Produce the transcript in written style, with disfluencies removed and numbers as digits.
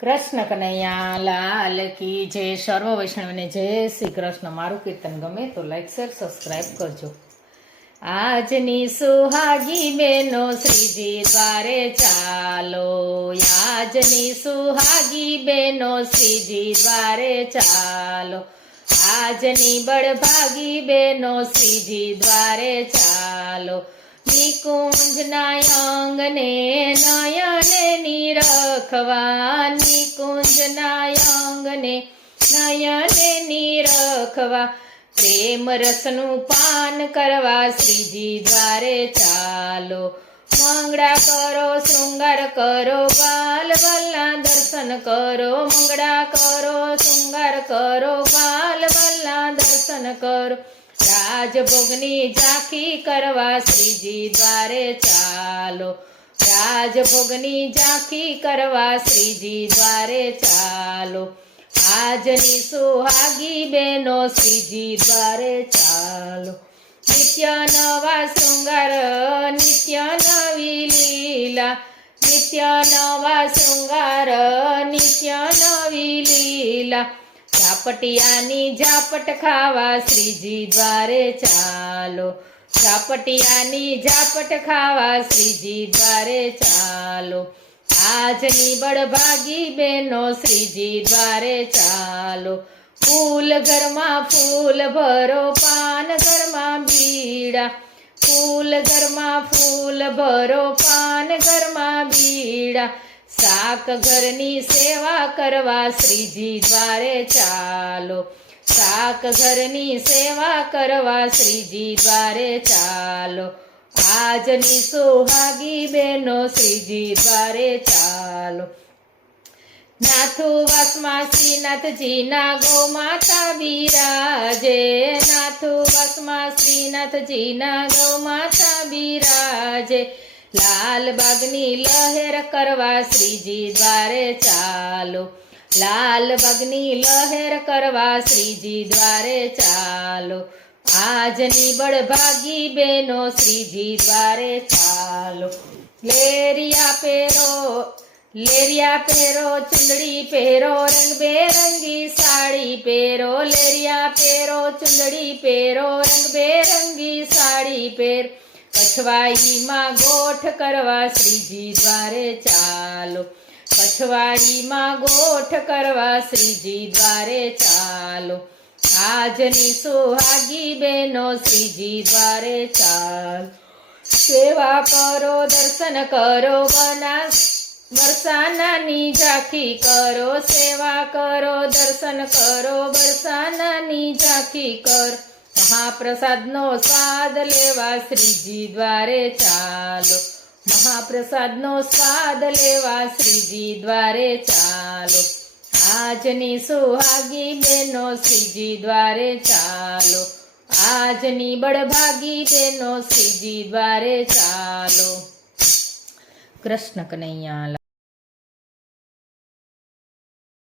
કૃષ્ણ કનૈયા લાલ કી જય. સર્વ વૈષ્ણવને જય શ્રી કૃષ્ણ. મારું કીર્તન ગમે તો લાઈક શેર સબસ્ક્રાઈબ કરજો. આજની સુહાગી બેનો શ્રીજી દ્વારે ચાલો. આજની સુહાગી બેનો શ્રીજી દ્વારે ચાલો. આજની બળભાગી બેનો શ્રીજી દ્વારે ચાલો. નિકુંજના અંગને નયને નિરખવા. નિકુંજના અંગને નયને નિરખવા. પ્રેમ રસનું પાન કરવા શ્રીજી દ્વારે ચાલો. મંગળા કરો શૃંગાર કરો બાલ વલ્લા દર્શન કરો. મંગળા કરો શૃંગાર કરો બાલ વલ્લા દર્શન કરો. રાજભોગની ઝાંખી કરવા શ્રીજી દ્વારે ચાલો. રાજભોગની ઝાંખી કરવા શ્રીજી દ્વારે ચાલો. આજની સુહાગી બેનો શ્રીજી દ્વારે ચાલો. નિત્ય નવા શૃંગાર નિત્ય નવી લીલા. નિત્ય નવા શૃંગાર નિત્ય નવી લીલા. ઝાપટિયાની ઝાપટ ખાવા શ્રીજી દ્વારે ચાલો. ઝાપટિયાની ઝાપટ ખાવા શ્રીજી દ્વારે ચાલો. આજની બળભાગી બેનો શ્રીજી દ્વારે ચાલો. ફૂલ ઘરમાં ફૂલ ભરો પાન ઘરમાં બીડા. ફૂલ ઘરમાં ફૂલ ભરો પાન ઘરમાં બીડા. શાક ઘરની સેવા કરવા શ્રીજી દ્વારે ચાલો. શાક ઘરની સેવા કરવા શ્રીજી દ્વારે ચાલો. આજની સુહાગી બેનો શ્રીજી દ્વારે ચાલો. નાથુવાસમાં શ્રીનાથજીના ગૌ માતા બિરાજે. નાથુવાસમાં શ્રીનાથજીના ગૌ માતા બિરાજે. લાલબાગની લહેર કરવા શ્રીજી દ્વારે ચાલો. લાલબાગની લહેર કરવા શ્રીજી દ્વારે ચાલો. આજની બળભાગી બેનો શ્રીજી દ્વારે ચાલો. લેરિયા પહેરો લેરિયા પહેરો ચુંદડી પહેરો રંગબેરંગી સાડી પહેરો. લેરિયા પહેરો ચુંદડી પહેરો રંગબેરંગી સાડી પહેરો. કછવાઈમાં ગોઠ કરવા શ્રીજી દ્વારે ચાલો. કછવાઈમાં ગોઠ કરવા શ્રીજી દ્વારે ચાલો. આજની સુહાગી બેનો શ્રીજી દ્વારે ચાલો. સેવા કરો દર્શન કરો બરસાનાની ઝાંખી કરો. સેવા કરો દર્શન કરો બરસાનાની ઝાંખી કરો. મહાપ્રસાદનો સ્વાદ લેવા શ્રીજી દ્વારે ચાલો. મહાપ્રસાદનો સ્વાદ લેવા શ્રીજી દ્વારે ચાલો. આજની સુહાગી બેનો શ્રીજી દ્વારે ચાલો. આજની બળભાગી બેનો શ્રીજી દ્વારે ચાલો. કૃષ્ણ કનૈયા.